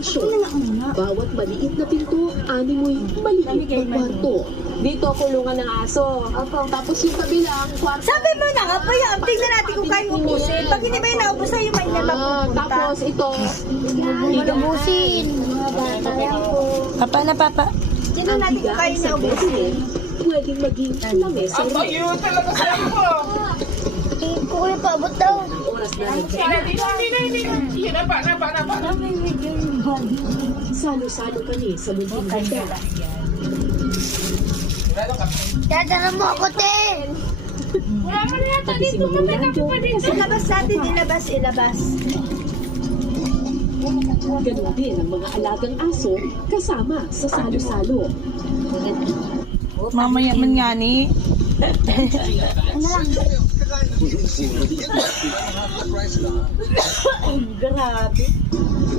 atensyon. Bawat maliit na pinto, animoy maliit na kwarto. Dito, kulungan ng aso. Tapos yung kabilang, kwarto. Sabi mo na nga po yan. Tingnan natin kung kaya ubusin. Pag hindi ba yung naubos sa'yo, may napapunta. Tapos ito, Ubusin. Papa na papa. Tingnan Ang natin kung kaya higaan na sa ubusin. bedding, pwedeng maging lamesa rin. Ayun, talaga sa'yo mo. Kuya, paabot daw. Oras na Hindi na. salo-salo kami sa munting ganda. Dadala mo ako, te. Pati si Rolando, Ilabas natin, ilabas. ganun din ang mga alagang aso kasama sa salo-salo. Mamaya man nga ni. Grabe.